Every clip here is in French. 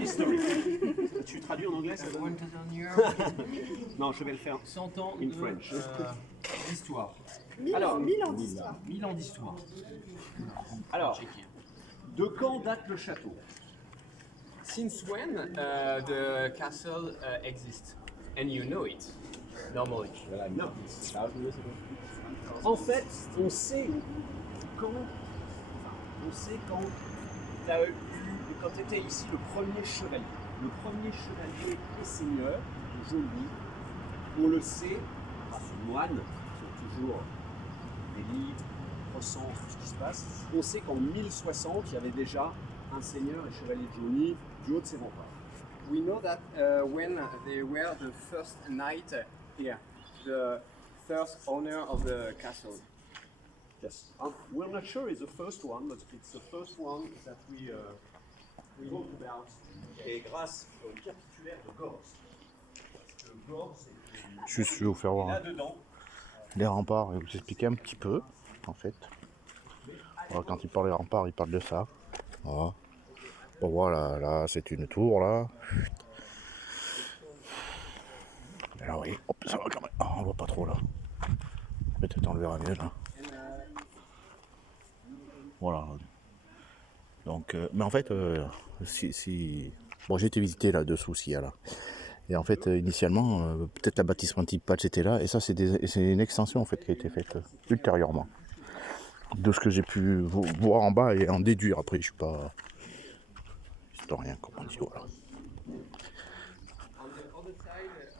History. Tu traduis en anglais ça? 1000 years. Non, je vais le faire 100 ans in French. d'histoire. 1000 ans d'histoire. 1000 ans d'histoire. Alors, de quand date le château? Since when the castle exists? And you know it, normally. Non. En fait, on sait quand était ici le premier chevalier. Le premier chevalier et seigneur de Jaulny. On le sait, grâce aux moines, qui sont toujours des livres, recensent tout ce qui se passe. On sait qu'en 1060, il y avait déjà un seigneur et chevalier de Jaulny du haut de ses remparts. We know that when they were the first knight here, the first owner of the castle. Yes. We're not sure it's the first one, but it's the first one that we talk about. Et grâce au capitulaire de Gorz. Parce que Gorz est Juste, je vais vous faire voir là-dedans. les remparts et vous expliquer un petit peu, en fait. Voilà, quand il parle des remparts, il parle de ça. Voilà. Bon, voilà, là, c'est une tour, là. Et là, oui, hop, ça va quand même. Ah, on voit pas trop, là. Peut-être on le verra mieux, là. Voilà. Donc, mais en fait, bon, j'ai été visité là-dessous, s'il y a là. Et en fait, initialement, peut-être la bâtisse principale c'était là, et ça, c'est une extension en fait qui a été faite ultérieurement. De ce que j'ai pu voir en bas et en déduire. Après, je suis pas historien, comme on dit, voilà.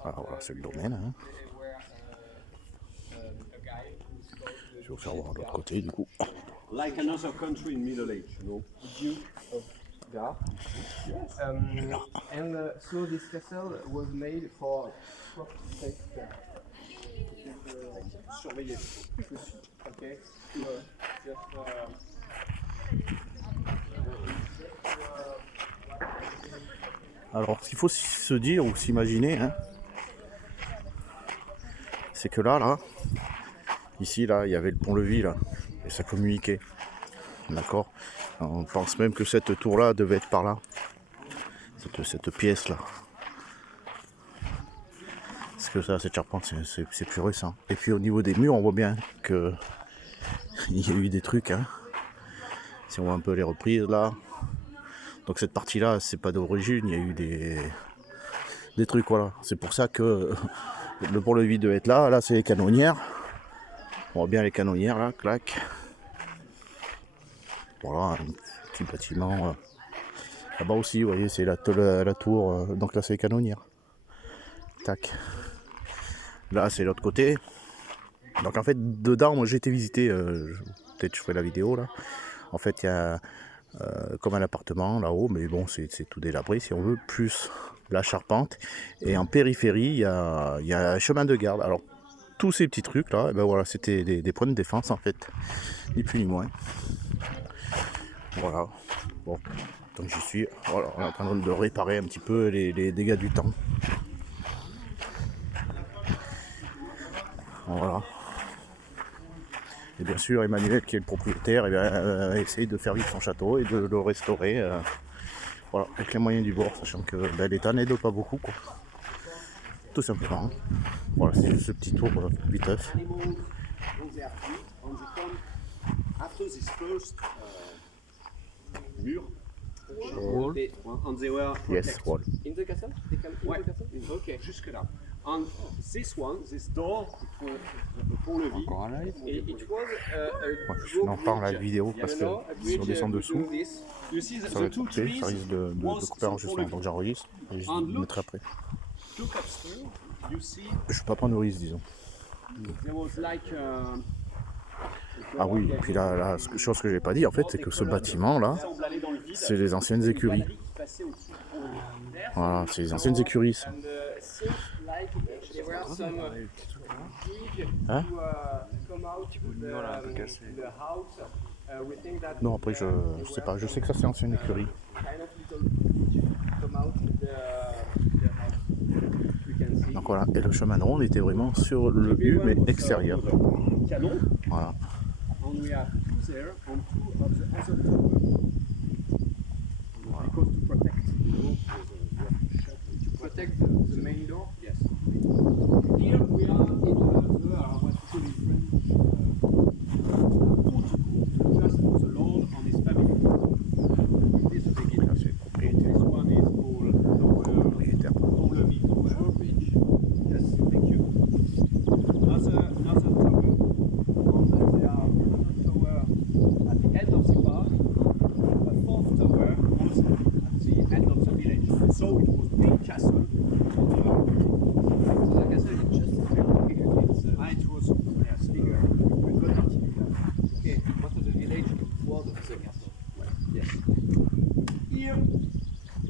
Alors, voilà, c'est le domaine. Hein. Je vais vous faire voir de l'autre côté, du coup. Like another country in Middle Age, you know. Duke of Gar. So this castle was made for Surveiller. okay. Alors, ce qu'il faut se dire ou s'imaginer, hein, c'est que là, ici, là, il y avait le pont-levis, là, et ça communiquait. D'accord? On pense même que cette tour-là devait être par là. Cette pièce-là. Parce que ça, cette charpente, c'est plus récent. Et puis au niveau des murs, on voit bien que il y a eu des trucs, hein. Si on voit un peu les reprises, là. Donc cette partie-là, c'est pas d'origine, il y a eu des trucs, voilà. C'est pour ça que le pont-levis devait être là. Là, c'est les canonnières. On voit bien les canonnières, là, clac. Voilà, un petit bâtiment. Là-bas aussi, vous voyez, c'est la tour. Donc là, c'est les canonnières. Tac. Là, c'est l'autre côté. Donc en fait, dedans, moi j'ai été visiter. Peut-être je ferai la vidéo là. En fait, il y a comme un appartement là-haut, mais bon, c'est tout délabré si on veut, plus la charpente. Et en périphérie, il y a un chemin de garde. Alors, tous ces petits trucs là, et ben voilà, c'était des points de défense en fait, ni plus ni moins. Voilà. Bon, donc j'y suis. Voilà, on est en train de réparer un petit peu les dégâts du temps. Voilà. Et bien sûr, Emmanuel, qui est le propriétaire, a essayé de faire vivre son château et de le restaurer. Voilà, avec les moyens du bord, sachant que l'État n'aide pas beaucoup, quoi. Tout simplement. Voilà, c'est juste ce petit tour viteuf. After this first mur, Wall. and they were Yes, wall. In the castle? They come in Ouais. the castle? Ok, jusque là. And this one, this door, le pont-levis, It was Ouais, je n'en parle à la vidéo parce que si on descend dessous, you see ça va être coupé, ça risque de couper l'enregistrement. Donc j'enregistre et je le mettrai après. Look upstairs, you see, Je ne vais pas prendre de risque, disons. there was like Ah oui, et puis là, chose que j'ai pas dit en fait, c'est que ce bâtiment là, c'est les anciennes écuries. Voilà, c'est les anciennes écuries. Ça. Hein? Non, après je sais pas, je sais que ça c'est ancienne écurie. Donc voilà, et le chemin de ronde était vraiment sur le but mais extérieur. Voilà. because to protect protect the main door? Yes. Here we are in what we call in French portico, just for the Lord and his family. This is the beginning. Là, c'est le propriétaire. This one is called Propriétaire. Jaulny Meurthe. Yes, thank you. Another tower. And there are another tower at the end of the park. A fourth tower was at the end of the village. So it was a castle. The castle is just It was yes, bigger. okay. What was the village ward of the castle? Yes. Here,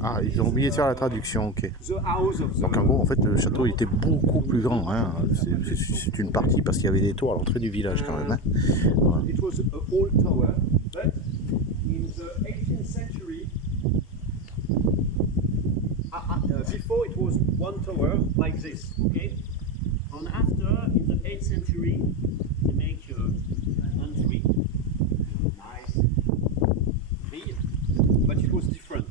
Ah, ils ont oublié de faire la traduction, ok. the house of the Donc en gros, en fait, le château était beaucoup plus grand. Hein. C'est une partie parce qu'il y avait des tours à l'entrée du village quand même. Hein. Voilà. It was an old tower, but in the 18th century, before it was one tower like this, okay? And after, in the 8th century, they make an entry, nice, big, but it was different.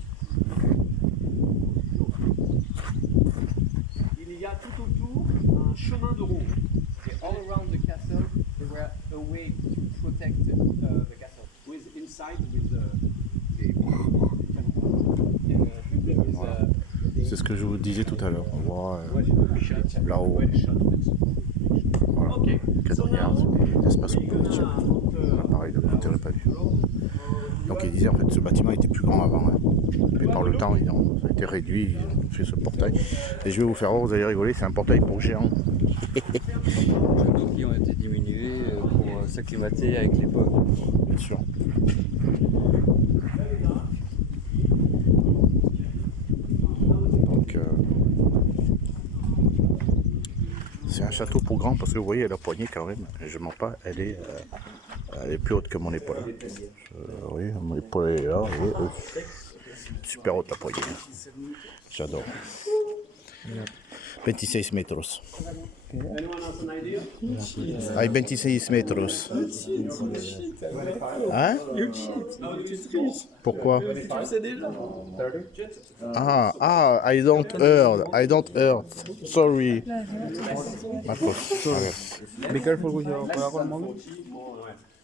Il y a tout autour un chemin de ronde. Okay, all around the castle, there were a way to protect the castle. With inside with the C'est ce que je vous disais tout à l'heure. Voilà, là-haut, voilà. Okay. Canonnières, c'est des espaces compositifs. Pareil, de côté, on l'a pas vu. Donc il disait en fait ce bâtiment était plus grand avant. Hein. Mais par le temps, ça a été réduit, ils ont fait ce portail. Et je vais vous faire voir, vous allez rigoler, c'est un portail pour géants. Qui ont été diminués pour s'acclimater avec l'époque. Bien sûr. Donc c'est un château pour grand parce que vous voyez la poignée quand même, je mens pas, elle est plus haute que mon épaule. Oui, mon épaule est là, super haute la poignée. J'adore. 26 metros. Anyone else an idea? Ay, 26 metros. Hein? Pourquoi? I don't heard. Sorry. Ma faute. Be careful with your collaboration.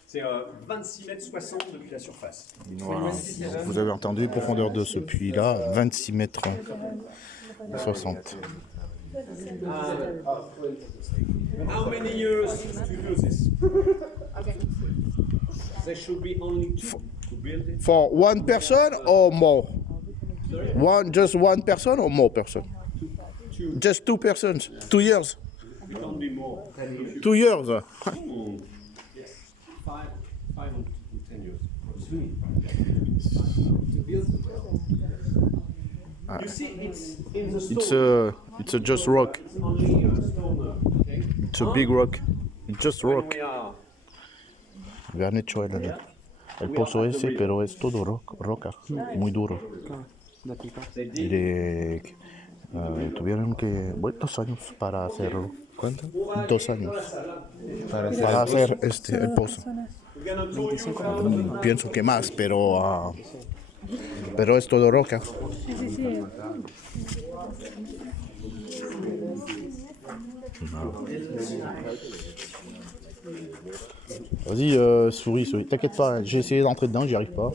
C'est 26 mètres 60 depuis la surface. Voilà. Vous avez entendu, profondeur de ce puits-là, 26 mètres 60. How many years to do this? There should be only two to build it. For one person or more? Just one person or more person? Just two persons. 2 years. It can't be more. 2 years. Yes. 5 and 10 years. You see, it's in the stone. It's a just rock. It's only stone. Okay. It's a big rock. It's just When rock. we are Vean hecho el pozo ese, pero es todo roca, muy duro. Tuvieron que 2 años para hacerlo. ¿Cuánto? 2 años para hacer el pozo. Pienso que más, pero es todo roca. No. Vas-y, souris, t'inquiète pas, j'ai essayé d'entrer dedans, j'y arrive pas.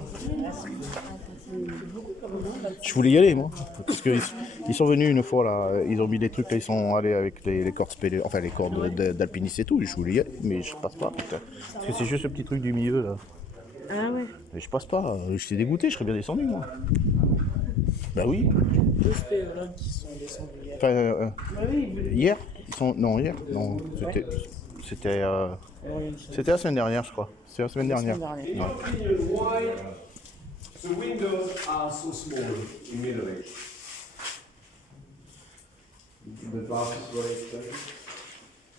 Je voulais y aller, moi, parce qu'ils sont venus une fois, là, ils ont mis des trucs, là, ils sont allés avec les cordes enfin les cordes d'alpinistes et tout, je voulais y aller, mais je passe pas, putain. Parce que c'est juste ce petit truc du milieu, là. Ah ouais. Mais je passe pas, j'étais dégoûté, je serais bien descendu, moi. Bah oui. Deux spéologhes qui sont descendus hier. Enfin, hier Non, hier Non, c'était la semaine dernière, je crois. C'est la semaine dernière. Ouais. why the windows are so small in Middle Age. The glass is very expensive.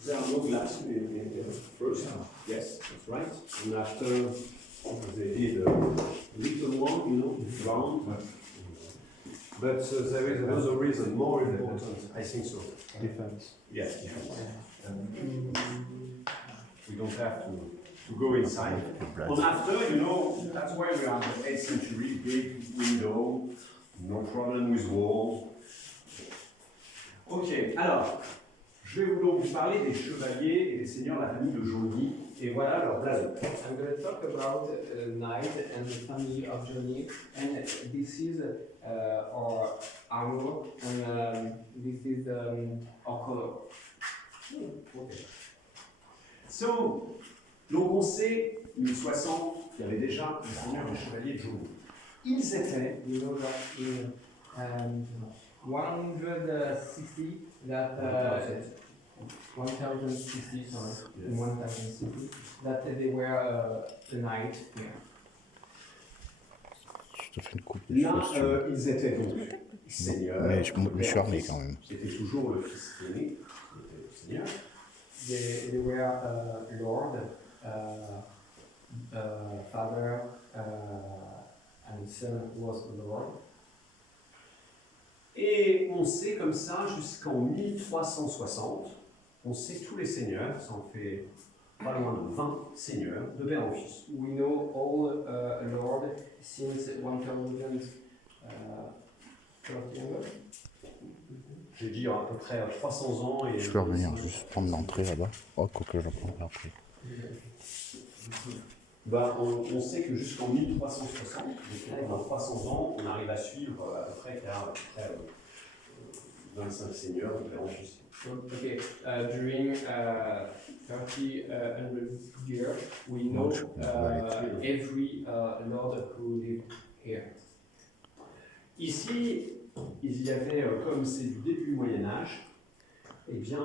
There are no glass in first. Yes, that's right. And after they did a little one, round. But there is another reason, more important, I think so. Defense. Yes, defense. We don't have to go inside. And after, that's why we are in the 8th century, big window, no problem with walls. alors, je vais donc vous parler des chevaliers et des seigneurs de la famille de Jaulny, et voilà leur blason. I'm going to talk about knight and the family of Jaulny, and this is our armor, and this is our color. Okay. So, donc on sait, 1060, il y avait déjà les seigneurs et les chevaliers de Jaulny. Ils étaient, You know that in 160, that 1060, sorry, in 1060, that they were a knight here. Je te fais une coupe de là, cheveux, si tu veux. ils étaient donc seigneurs. Mais je me suis armé quand même. C'était toujours le fils aîné, qui était le seigneur. They were lord, father, and son was lord. Et on sait comme ça jusqu'en 1360, on sait tous les seigneurs, ça en fait pas loin de 20 seigneurs, de père en fils. We know all lord since 1000. J'ai dit à peu près 300 ans. Et Je peux revenir juste prendre l'entrée là-bas. Oh, quoi que je prends après. Bah, on sait que jusqu'en 1360, donc pendant 300 ans, on arrive à suivre à peu près 25 seigneurs de père en fils. Okay, during 30 years, we know every lord who lived here. Ici, il y avait, comme c'est du début du Moyen-Âge, eh bien,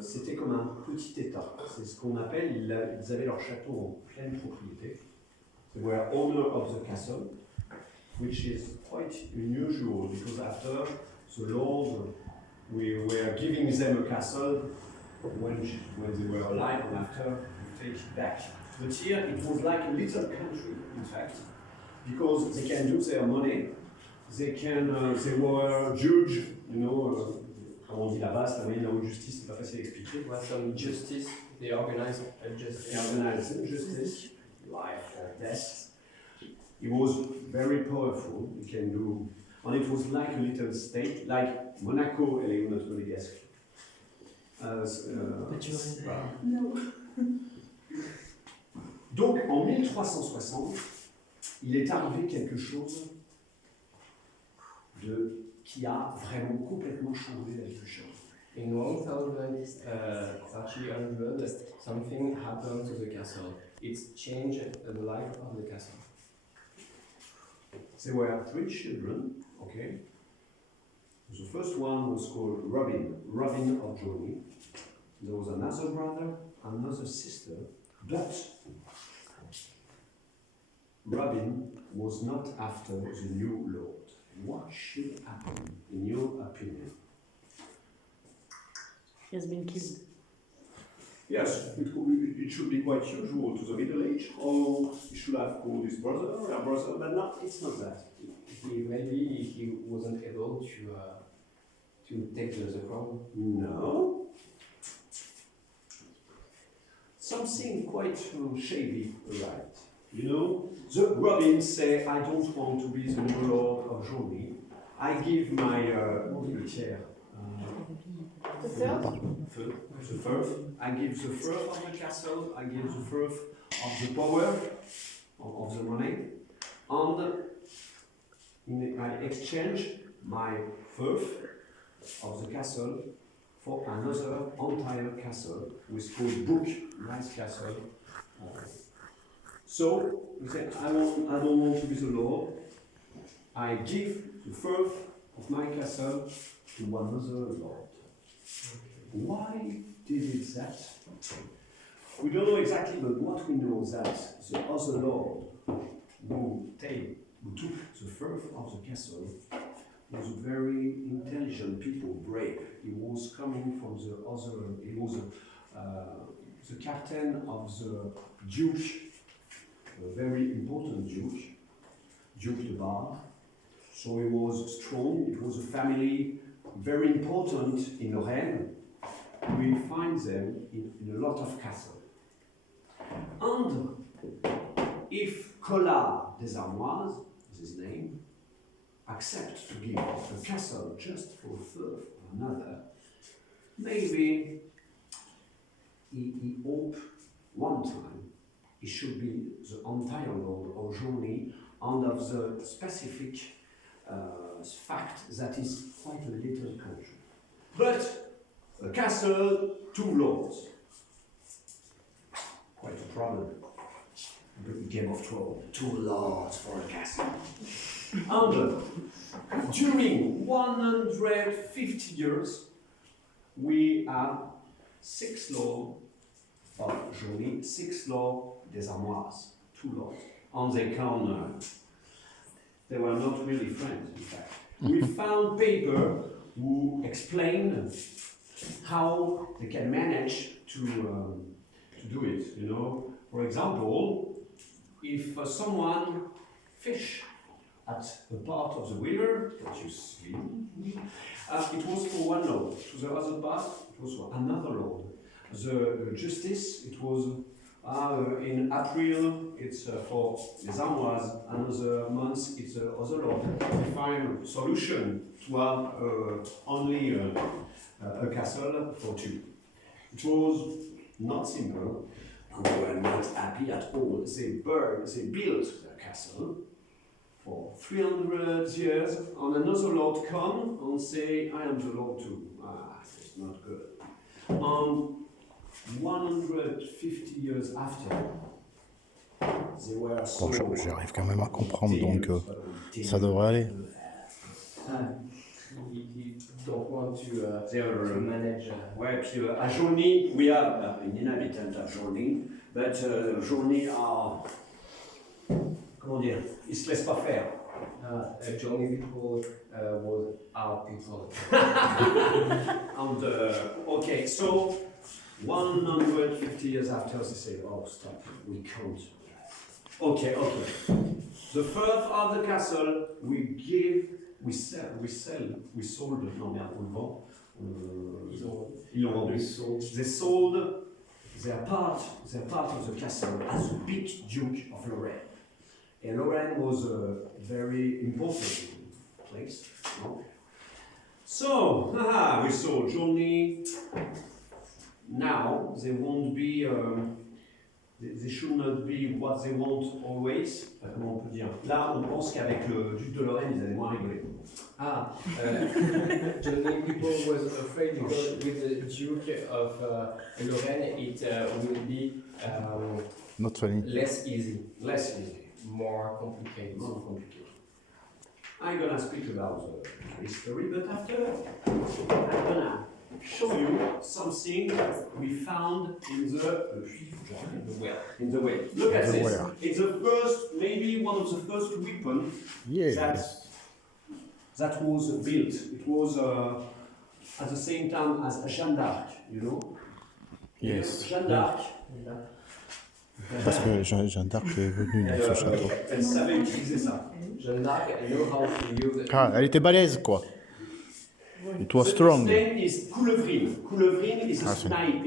c'était comme un petit État. C'est ce qu'on appelle, ils avaient leur château en pleine propriété. They were owner of the castle, which is quite unusual because after the lords, we were giving them a castle when they were alive, and after we take it back. But here it was like a little country, in fact, because they can do their money. They were judge, you know, comme on dit là-bas, c'est la moyenne de la haute justice, c'est pas facile à expliquer. Was some justice, they organized a justice. They organized justice, life or death. He was very powerful, he can do, and it was like a little state, like Monaco, elle est où notre monégasque? Non. Donc en 1360, il est arrivé quelque chose qui a vraiment complètement changé la vie de Charles. In 1300, something happened to the castle. It changed the life of the castle. There were 3 children, okay? The first one was called Robin of Jaulny. There was another brother, another sister, but Robin was not after the new lord. What should happen, in your opinion? He has been killed. Yes, it should be quite usual to the Middle Age, or he should have called his brother or a brother, but no, it's not that. Maybe he wasn't able to take the crown. No. Something quite shady arrived. You know, the Robin say, I don't want to be the new lord of Jaulny. I give my The third? the first. I give the first of the castle. I give the first of the power of the money, and I exchange my first of the castle for another entire castle, which is called Book, nice castle. So we said, I don't want to be the lord. I give the first of my castle to another lord. Why did it that? We don't know exactly, but what we know is that the other lord who took the first of the castle was a very intelligent people, brave. He was coming from the other, he was the captain of the duke, a very important duke, Duke de Bar. So he was strong, it was a family very important in Lorraine. We find them in a lot of castles. And if Collard des Armoises, is his name, accepts to give a castle just for a third of another, maybe he hoped one time it should be the entire lord of Jaulny, and of the specific fact that is quite a little country. But a castle, two lords. Quite a problem. Game of Thrones, two lords for a castle. And during 150 years, we have 6 lords of Jaulny, 6 lords des Armoires, 2 lords. And they can, they were not really friends, in fact. We found paper who explain how they can manage to do it, you know. For example, if someone fish at a part of the river that you see, it was for one lord. To the other part, it was for another lord. The justice, it was in April, it's for les Armoires. Another month, it's the other lord. We find a solution to have only a castle for 2. It was not simple, and they were not happy at all. They built their castle for 300 years, and another lord come and say, I am the lord too. It's not good. 150 years after, they were so... Bon, j'arrive quand même à comprendre, donc ça devrait aller. You don't want to manage. Ouais, puis à Jaulny, we have an inhabitant of Jaulny, but Jaulny are, comment dire, ils se laissent pas faire. Jaulny people was our people. And okay, so 150 years after, they say, oh, stop, we can't. Okay. The first of the castle, we sold, non merde, on le vend. Ils l'ont vendu. They sold their part of the castle as a big Duke of Lorraine. And Lorraine was a very important place. No? So, we sold Jaulny. Now, they won't be, they should not be what they want always. Comment on peut dire? Là, on pense qu'avec le duc de Lorraine, ils allaient moins rigoler. Jaulny people was afraid because with the Duke of Lorraine, it will be Not funny. less easy, More complicated. I'm gonna speak about the history, but after I'm gonna show you something we found in the well. Look at this. Well. It's the first, maybe one of the first weapons that was built. It was at the same time as Jeanne d'Arc, you know? Yes. Jeanne d'Arc. Parce que Jeanne d'Arc est venue dans ce château. Elle savait utiliser ça. Jeanne d'Arc know how to use it. Ah, elle était balèze, quoi. It was strong. The name is Coulevrine. Coulevrine is a snake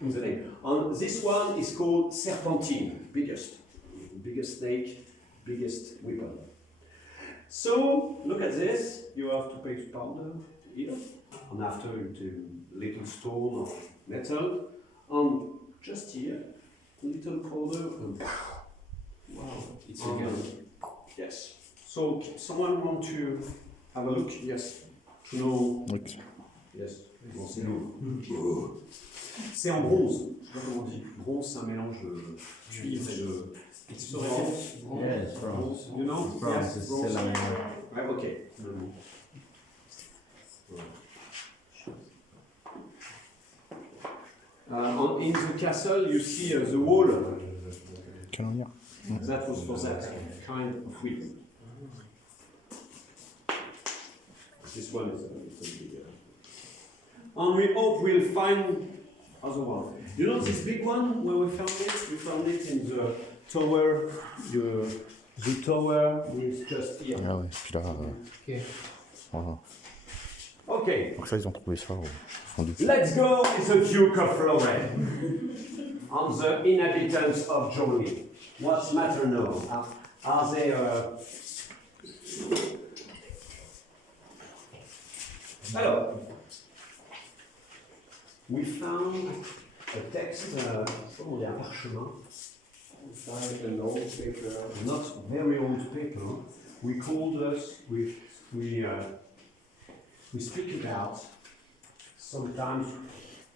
in the name. And this one is called Serpentine, biggest snake, biggest weapon. So, look at this. You have to pay powder here, and after you do little stone or metal, and just here, a little powder, and wow, it's a gun. Yes. So, someone want to have a look? Yes. To know. Donc, Yes. Bon, c'est lourd. C'est en bronze. Je sais pas comment on dit. Bronze, c'est un mélange de cuivre et de. Yes, bronze. You know? Bronze, Yes, c'est bronze. la même. Ouais, ok. In the castle, you see the wall. canonnière. That was for that kind of weapon. This one is a little bigger. And we hope we'll find other one. You know this big one where we found it? We found it in the tower. The tower is just here. Ah ouais, puis là, Okay. voilà. Okay. Donc ça, ils ont trouvé ça au fond du... Let's go with the Duke of Lorraine and the inhabitants of Jaulny. What's matter now? Are they? Alors, we found a text, comment on dit, un parchemin. We found an old paper. Not very old paper. We called us, we speak about, sometimes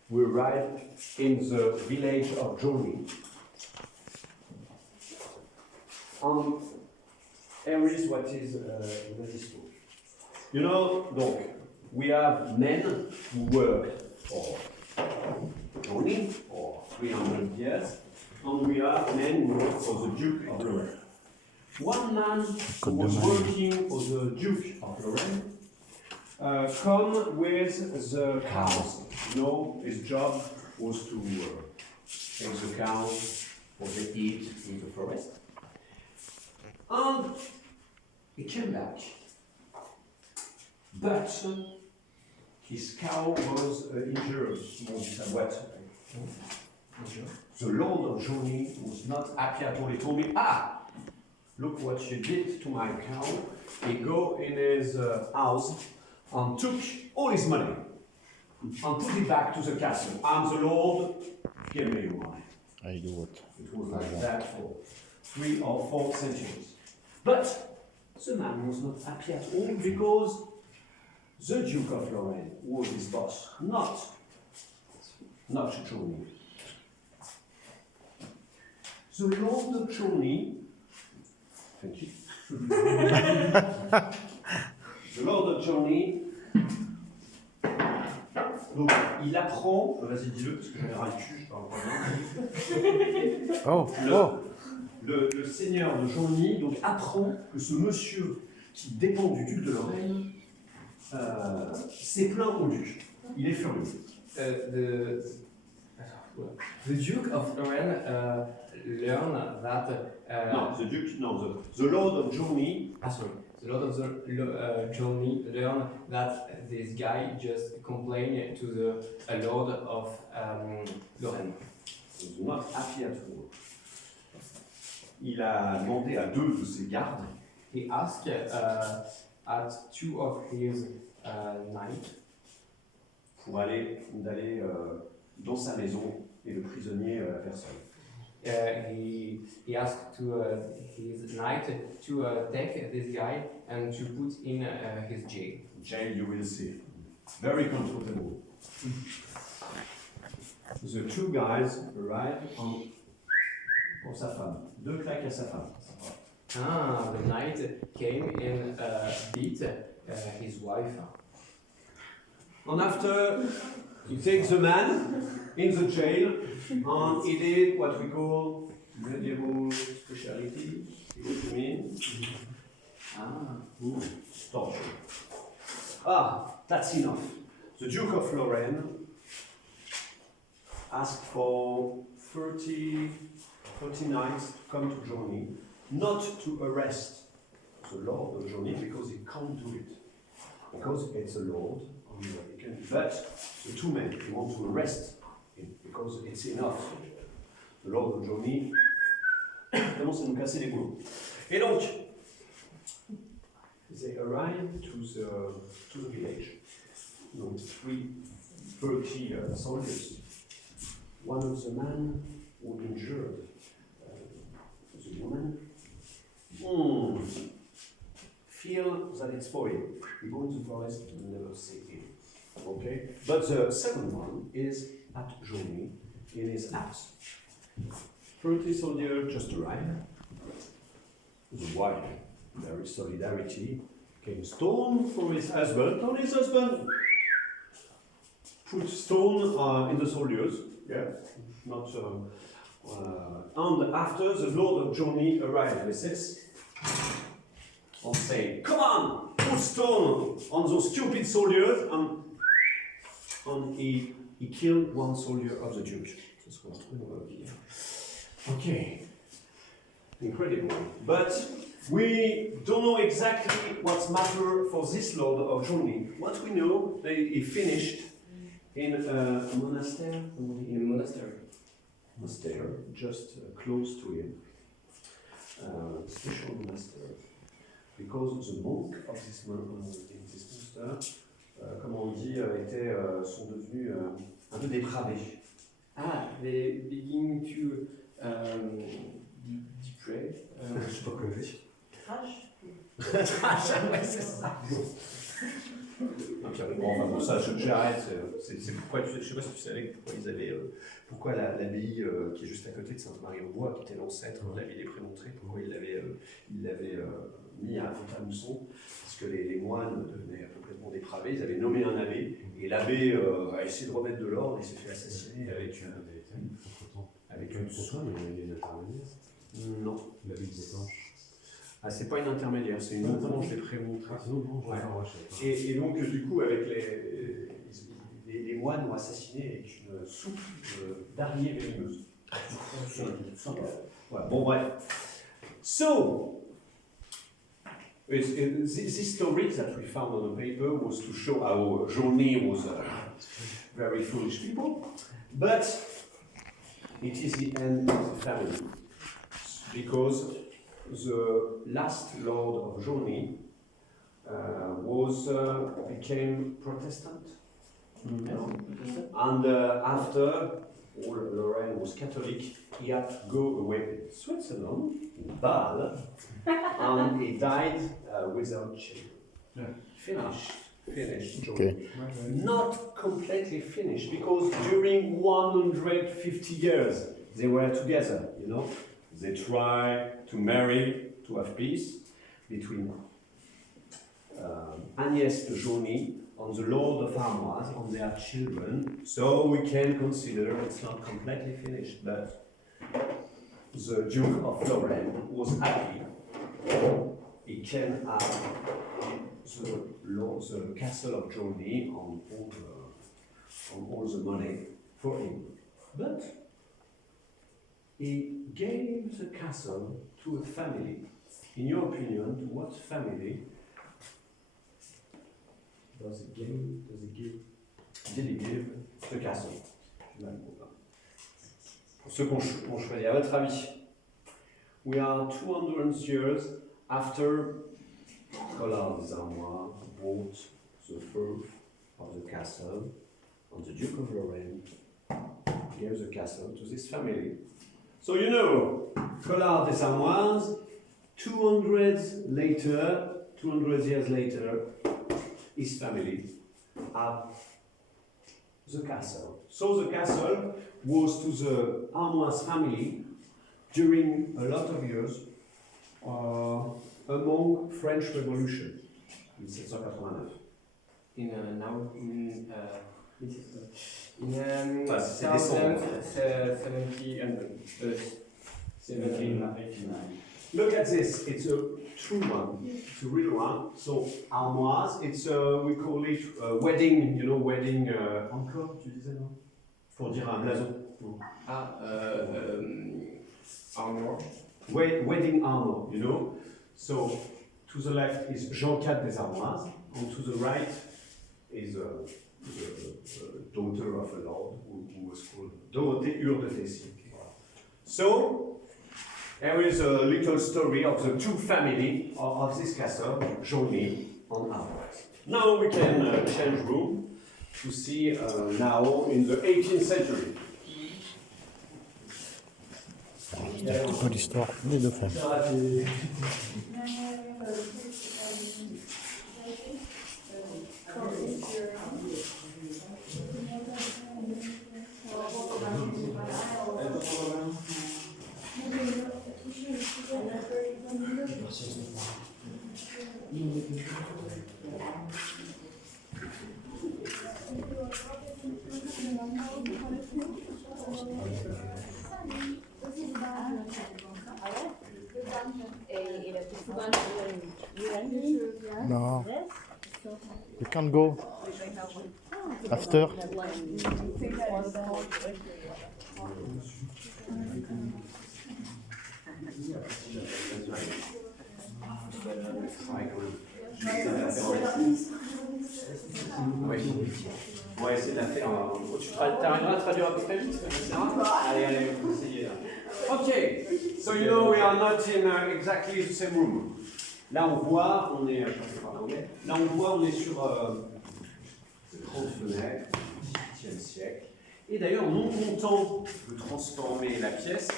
we arrive in the village of Jaulny. And here is what is story. You know, donc, we have men who work for Jaulny for 300 years, and we have men who work for the Duke of Lorraine. One man who was working for the Duke of Lorraine come with the cows. You know, his job was to take the cows for the eat in the forest. And he came back. But his cow was injured. The Lord of Jaulny was not happy at all. He told me, look what you did to my cow. He go in his house and took all his money and put it back to the castle. I'm the Lord, give me your money. I do what? It was like that for 3 or 4 centuries. But the man was not happy at all because the Duke of Lorraine was his boss, not Jaulny. The Lord of Jaulny, thank you. The Lord of Jaulny, donc il apprend, vas-y dis-le parce que j'en ai ras le cul, je parle pas bien. Le seigneur de Jaulny donc apprend que ce monsieur qui dépend du duc de Lorraine s'est plaint au duc. Il est furieux. The Duke of Lorraine learned that. The Lord of Jaulny. Sorry. The Lord of Jaulny learned that this guy just complained to the Lord of Lorraine. He was not happy at all. Il a demandé à 2 de ses gardes. He asked at 2 of his knights d'aller dans sa maison et le prisonnier à personne. He asked to his knight to take this guy and to put in his jail. Jail, you will see. Very comfortable. The 2 guys arrived pour sa femme. 2 claques à sa femme. The knight came and beat his wife. And after, you take the man in the jail, and he did what we call medieval speciality. You know what I mean? Torture. That's enough. The Duke of Lorraine asked for 30 knights to come to Jaulny, not to arrest the Lord of Jaulny because he can't do it. Because it's a lord, but the 2 men they want to arrest him because it's enough. The Lord of Jaulny commence à nous casser les boulots. Et donc, they arrive to the village. Donc 30 soldiers. One of the men who injured the woman feel that it's for him. We go into the forest and never see him. Okay? But the second one is at Jaulny in his house. 30 soldiers just arrived. The wife, very solidarity, came stone for his husband, and his husband put stone in the soldiers. Yeah, not. And after the Lord of Jaulny arrived with this, and say, "Come on, put stone on those stupid soldiers," and he killed 1 soldier of the Duke. Okay, incredible. But we don't know exactly what's matter for this Lord of Jaulny. What we know, he finished in a monastery. In a monastery. Monastery, just close to him. Special monastery. Because the monk of this monastery, comment on dit, sont devenus un peu dépravés. Ah, they begin to deprave. Je sais pas quoi dire. Crash. Ouais, c'est ça. Non, Pierre, bon, enfin, bon, ça, j'arrête. C'est pourquoi, je sais pas si tu savais pourquoi ils avaient, pourquoi l'abbaye qui est juste à côté de Sainte-Marie-aux-Bois, qui était l'ancêtre de l'abbaye des Prémontrés, pourquoi ils l'avaient mis à Fontaine-Mousson, parce que les moines devenaient complètement dépravés. Ils avaient nommé un abbé, et l'abbé a essayé de remettre de l'ordre, et s'est fait assassiner avec une non. L'abbaye des Planches. Ah, c'est pas une intermédiaire, c'est une autre branche des Prémontrés. Ah, c'est une autre branche, Ouais. d'accord, ouais, je sais pas. Et donc, du coup, avec les moines ont assassiné avec une soupe d'araignée venimeuse. Voilà. Bon, bref. So, this story that we found on the paper was to show how Jaulny was very foolish people, but it is the end of the family, because the last lord of Jaulny became Protestant, and after all Lorraine was Catholic, he had to go away to Switzerland, Bâle, and he died without children. Finished. Okay. Not completely finished, because during 150 years they were together, you know. They tried to marry, to have peace between Agnès de Jaulny and the Lord of Armoise and their children. So we can consider it's not completely finished, but the Duke of Lorraine was happy. He can have the castle of Jaulny on all the money for him. But he gave the castle to a family. In your opinion, to what family did he give the castle? Ceux qu'on choisit, à votre avis, we are 200 years after Collard des Armoires bought the firth of the castle, and the Duke of Lorraine gave the castle to this family. So you know, Collard des Armoires, 200 years later, his family had the castle. So the castle was to the Armoise family during a lot of years among French Revolution in 1789. Look at this, it's a true one, it's a real one. So Armoise, it's we call it wedding, you know, wedding encore, tu disais non? Pour dire un blason. Armor. Wedding armor, you know. So to the left is Jean IV des Armoises, and to the right is the daughter of a lord who was called Dorothée Ure de Tessy. So there is a little story of the two families of this castle, Jaulny and Armoise. Now we can change room to see now in the 18th century. C'est un petit peu l'histoire des deux femmes. No, you can't go after. On va essayer de la faire. Tu arriveras à traduire à peu près vite? Allez, on va essayer là. Ok, so you know we are not in exactly the same room. Là on voit, on est, là on voit, on est sur cette grande fenêtre du XVIIIe siècle. Et d'ailleurs, non content de transformer la pièce,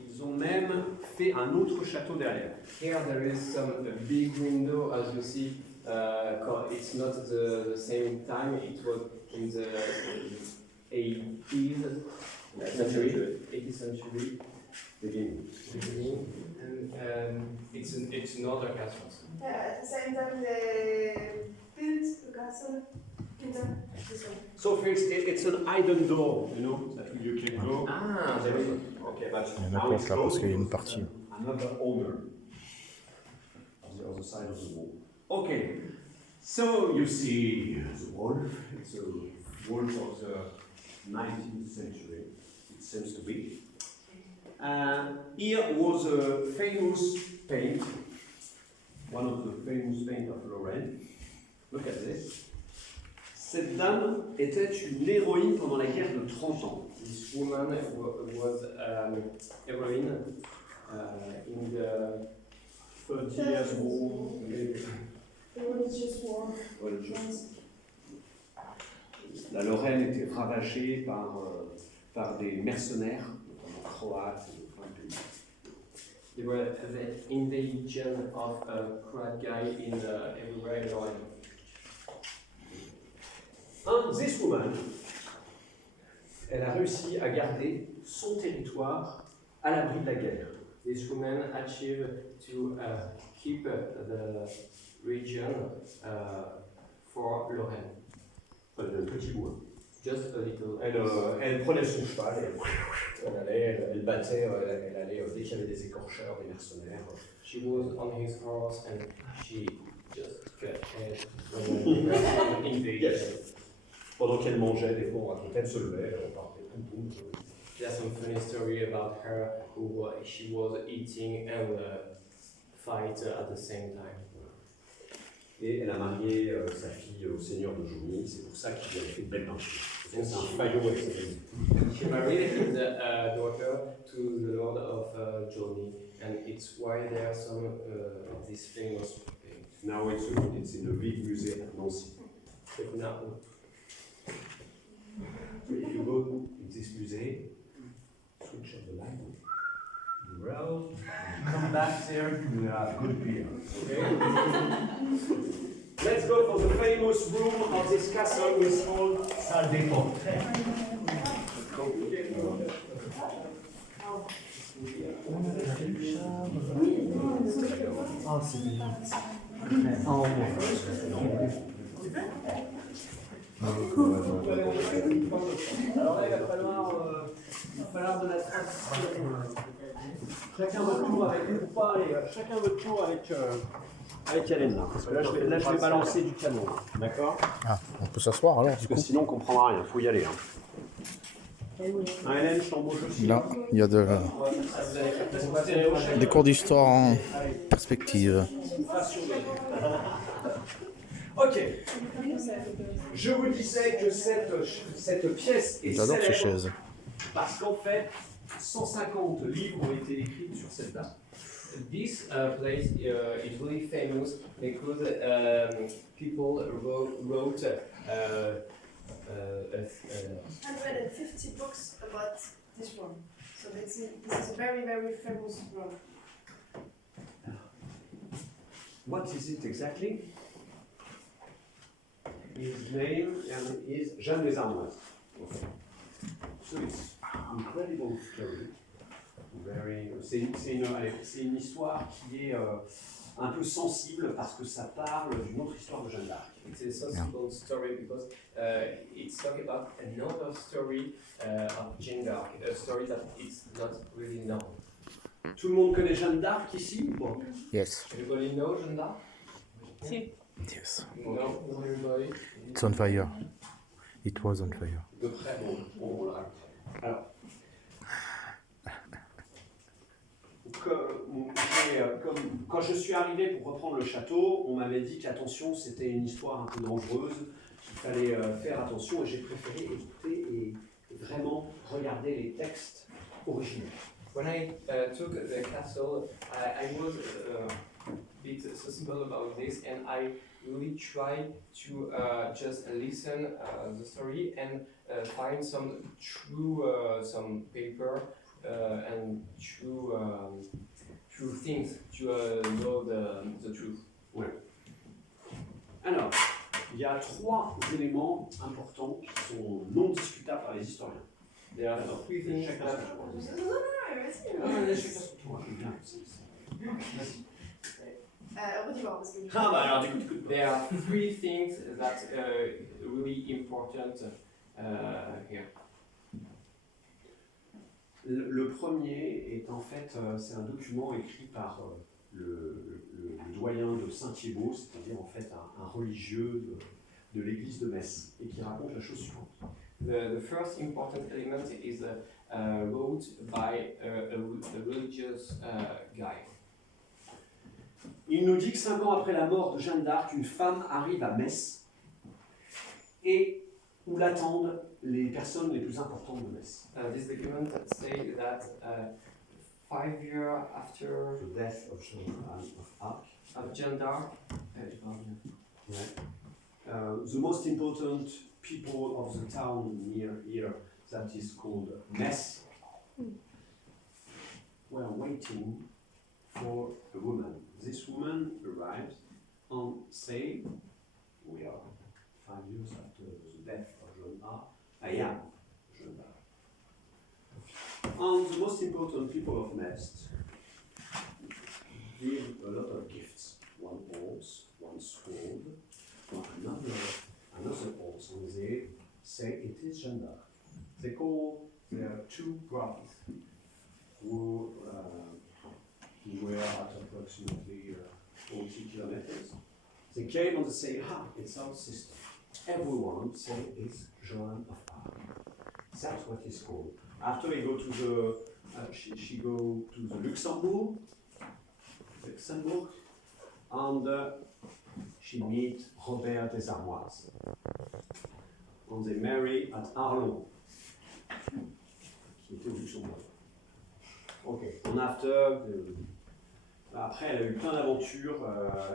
ils ont même fait un autre château derrière. Here there is some big window, as you see. It's not the same time. It was in the 80th century Beginning. and it's another castle. At the same time, they built the castle in this one. So first, it's an hidden door, you know, that you can go. Ah, there is. Okay, but Il y en a now pas it's là parce closed qu'il y a une because partie. another owner on the other side of the wall. Okay, so you see the wolf. It's a wolf of the 19th century. It seems to be. Here was a famous paint, one of the famous paints of Lorraine. Look at this. Cette dame était une héroïne pendant la guerre de 30 ans. This woman was heroine in the 30 years war. The religious war. La Lorraine était ravagée par des mercenaires, notamment croates et de plein de pays. There were the invasion of a Croat guy in everywhere in Lorraine. This woman, elle a réussi à garder son territoire à l'abri de la guerre. This woman achieved to keep the region for Lorraine. Un petit bout. Just a little. Elle prenait son cheval, elle battait, elle allait dès qu'il y avait des écorcheurs, des mercenaires. She was on his horse and she just cut head when we were invaded. Yes. Pendant qu'elle mangeait, des fois on racontait, elle se levait, elle partait, boum boum. There's some funny story about her who she was eating and fight at the same time. Et elle a marié sa fille au seigneur de Jaulny, c'est pour ça qu'il avait fait de belles peintures. C'est un faillot avec sa famille. She married his daughter to the lord of Jaulny, and it's why there are some of these famous paintings. Now it's in a big museum at Nancy. But now, So if you go in this museum, switch on the light, you roll, come back there, you have good beer. Okay? Let's go for the famous room of this castle with called Salle des Portraits. Ah, c'est bien. En haut. Alors là, il va falloir de la transition. Chacun votre tour avec ou pas, allez, chacun votre tour avec Hélène là. Parce que là, je vais balancer du canon. D'accord? Ah, on peut s'asseoir alors du Parce que coup. sinon, on comprendra rien. Faut y aller. Hein. Hélène, je t'embauche aussi. Là, il y a des cours d'histoire en perspective. Ok. Je vous disais que cette pièce est J'adore ces célèbre chaises. parce qu'en fait, 150 livres ont été écrits sur cette dame. this place is really famous because people wrote 150 books about this one. So this is a very, very famous one. What is it exactly? His name is Jeanne des Armoises. Okay. So it's incredible story. C'est une histoire qui est un peu sensible parce que ça parle d'une autre histoire de Jeanne d'Arc. It's a sensible story because it's talking about another story of Jeanne d'Arc, a story that it's not really known. Tout le monde connaît Jeanne d'Arc ici? Bon. Yes. Everybody know Jeanne d'Arc? Yes. No, not everybody. It's on fire. It was on fire. De près, on le raconte. Alors, quand je suis arrivé pour reprendre le château, on m'avait dit qu'attention, c'était une histoire un peu dangereuse, qu'il fallait faire attention, et j'ai préféré écouter et vraiment regarder les textes originaux. When I took the castle, I was a bit sensible about this, and I really try to just listen the story and find some true some paper and true things to know the truth. Ouais. Alors, il y a 3 éléments importants qui sont non discutables par les historiens. There are Alors, 3 things chacun that son tour. vas-y. Chacun son tour, c'est bien. Vas-y. Redis-moi, parce que... Ah bah alors du coup, there are 3 things that really important here. Le premier est en fait, c'est un document écrit par le doyen de Saint-Thibaut, c'est-à-dire en fait un religieux de l'église de Metz, et qui raconte la chose suivante. The first important element is wrote by a religious guy. Il nous dit que 5 ans après la mort de Jeanne d'Arc, une femme arrive à Metz et où l'attendent les personnes les plus importantes de Metz. This document says that 5 years after The death of Jeanne d'Arc, the most important people of the town near here, that is called Metz, were waiting for a woman. This woman arrives and say, we are 5 years after the death of Jeanne d'Arc, I am Jeanne d'Arc. And the most important people of Metz give a lot of gifts. One horse, one sword, another horse, and they say it is Jeanne d'Arc. They call their 2 brothers who were at approximately 40 kilometers. They came and they say, it's our sister. Everyone say it's Joan of Arc. That's what it's called. After they go to the, she go to the Luxembourg, and she meet Robert des Armoises. And they marry at Arlon, qui était au Luxembourg. Ok. And after, après, elle a eu plein d'aventures,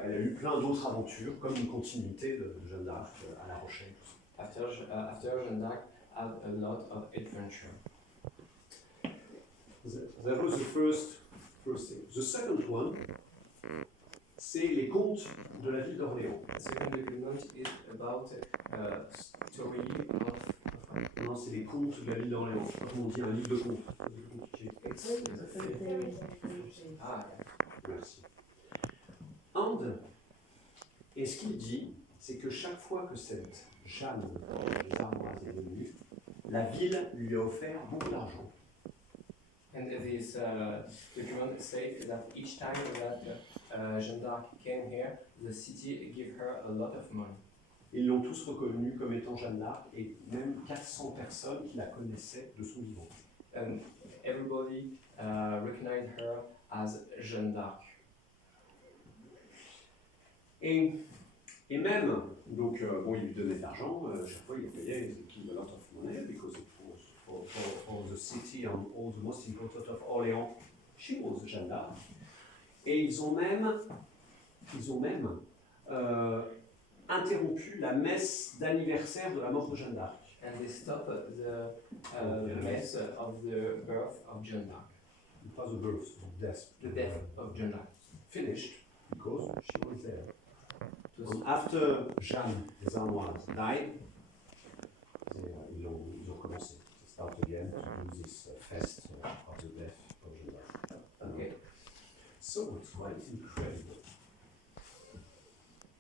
elle a eu plein d'autres aventures, comme une continuité de Jeanne d'Arc à La Rochelle. after Jeanne d'Arc had a lot of adventure. That was the first thing. The second one, c'est les contes de la ville d'Orléans. The second document is about a story of Non, c'est les contes de la ville d'Orléans. Je sais pas comment on dit, un livre de contes. Merci. Et ce qu'il dit, c'est que chaque fois que cette Jeanne des Armoises est venue, la ville lui a offert beaucoup d'argent. And this document states that each time that Jeanne d'Arc came here, the city gave her a lot of money. Ils l'ont tous reconnue comme étant Jeanne d'Arc et même 400 personnes qui la connaissaient de son vivant. And everybody recognized her as Jeanne d'Arc. Et même, donc, bon, il lui donnait de l'argent, chaque fois il payait, he gave a lot of money because it was for the city and all the most important of Orléans, she was Jeanne d'Arc. Et ils ont même interrompu la messe d'anniversaire de la mort de Jeanne d'Arc. And they stopped the mess of the birth of Jeanne d'Arc. Pas the birth, The death of Jeanne d'Arc. Finished because she was there. And after Jeanne des Armoises died, ils ont commencé. They start again to do this fest of the death of Jeanne d'Arc. Okay. So it's quite incredible.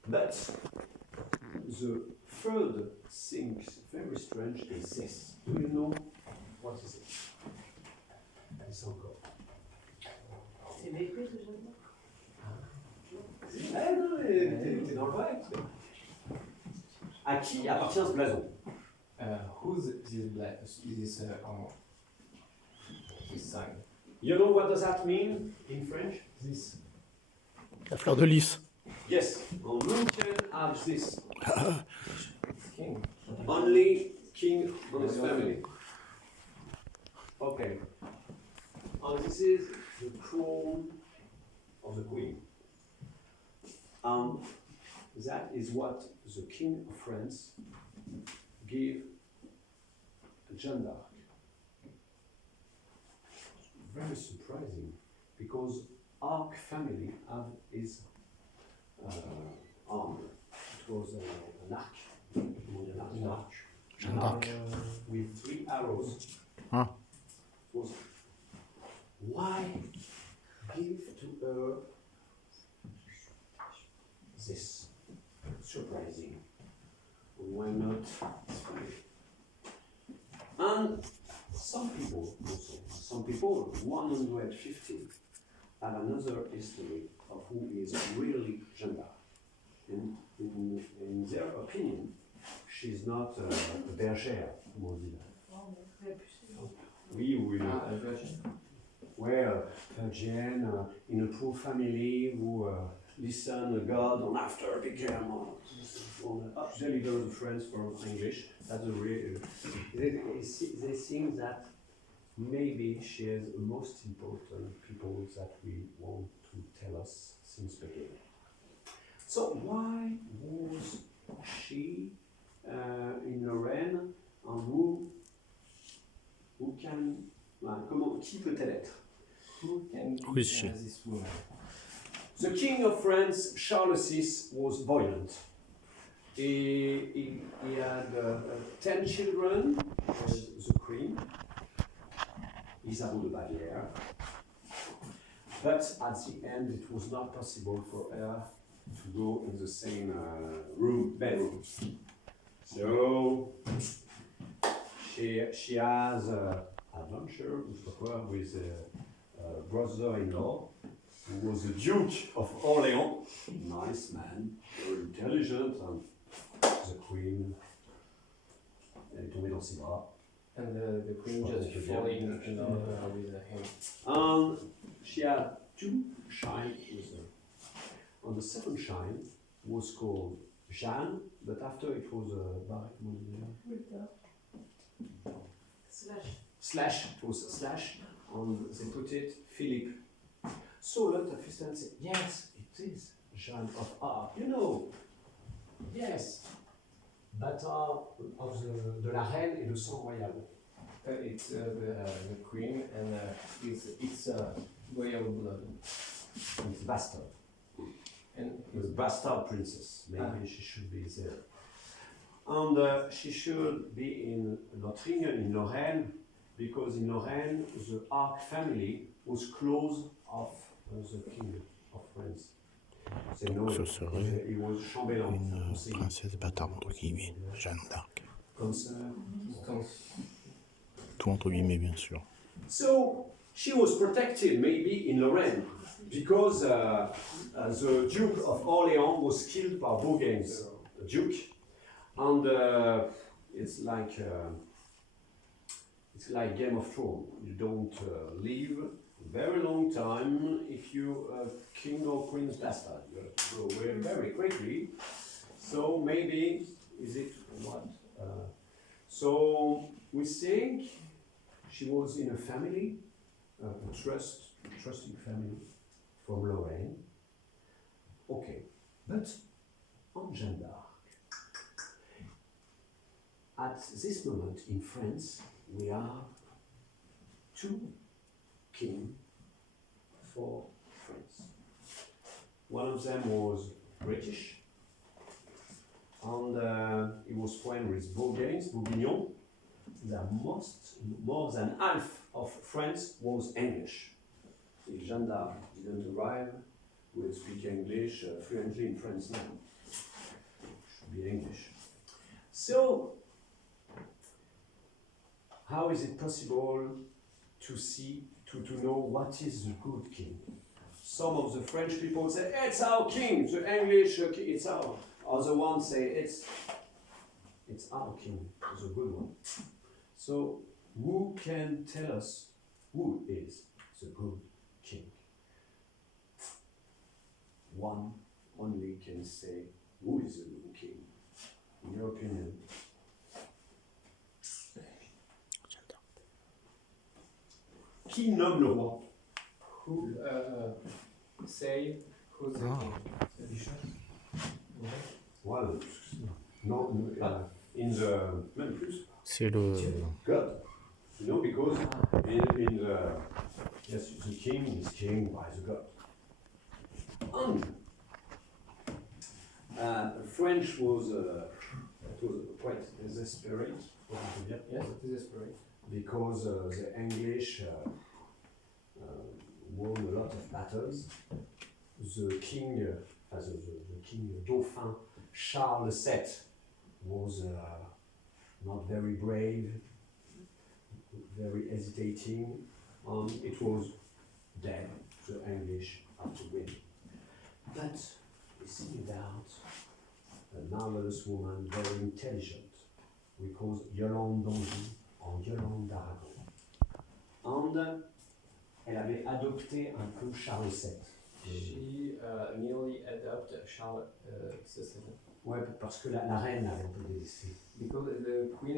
But the third thing very strange is this. Do you know what is it? C'est encore. C'est mépris de Jeanne d'Arc. Ah non, t'es dans le vrai. À qui appartient ce blason? Who's this sign? You know what does that mean in French? This. La fleur de lys. Yes. And who can have this? King. Only king and his family. Okay. And this is the crown of the queen. that is what the King of France gave Jeanne d'Arc. Very surprising, because Arc family is armor. It was an arc. An arc. Jeanne d'Arc. With 3 arrows. Ah. It was, why give to her this? Surprising. Why not? It's funny. And some people also, 150, have another history of who is really Jeanne d'Arc. And in their opinion, she's not a bergère, comme on dit. Oui, oui. Well, virgin, in a poor family who listen God and after became deliver the French from English. That's a real. They think that maybe she is the most important people that we want to tell us since beginning. So why was she in Lorraine, and who can, qui peut-elle être? Who can Who is she? this woman? The King of France, Charles VI, was violent. He had 10 children with the Queen, Isabeau de Bavière. But at the end, it was not possible for her to go in the same bedroom. So she has adventure with a brother-in-law who was the Duke of Orléans. Nice man, very intelligent, and the Queen, elle est tombée dans ses bras. And the queen just falling in love with him. And she had 2 shines with her. And the second shine was called Jeanne, but after it was slash, it was slash, and they put it Philippe. So a lot of Christians say, yes, it is Jeanne of Arc. You know, yes, bâtard of de la reine et de sang royal. It's the queen, and it's royal blood. It's bastard. And With bastard princess. Maybe she should be there. And she should be in Lothringen, in Lorraine, because in Lorraine, the Arc family was close of the king of France. C'est Donc ce serait he was chambellan. une princesse bâtarde, entre guillemets, Jeanne d'Arc. Comme ça. Tout entre guillemets, bien sûr. So she was protected maybe in Lorraine because the Duke of Orléans was killed by Bourgains, the Duke, and it's like Game of Thrones. You don't live a very long time if you king or queen's bastard. You have to go away very quickly. So maybe is it what? So we think she was in a family, a trusting family from Lorraine. Okay, but on Jeanne d'Arc, at this moment in France, we have 2 kings for France. One of them was British, and he was friends with Bourguignon. More than half of France was English. If Jeanne d'Arc didn't arrive, we'll speak English fluently in France now. Should be English. So, how is it possible to know what is the good king? Some of the French people say, it's our king, the English, it's our. Other ones say, it's our king, the good one. So, who can tell us who is the good king? One only can say who is the good king, in your opinion. Qui nomme le roi? Who say who's the king? no, in the C'est le. God, you know, because in the yes, the king is king by the God. And French was quite desperate, Yes, it is great. because the English won a lot of battles. The king, the king Dauphin Charles VII was not very brave, very hesitating, and it was dead. The English had to win. But we see about a marvelous woman, very intelligent. We call Yolande d'Anjou en Yolande d'Aragon. And elle avait adopté un peu Charles VII. She nearly adopted Charles II. Ouais, parce que la reine avait un peu délaissé. Because the queen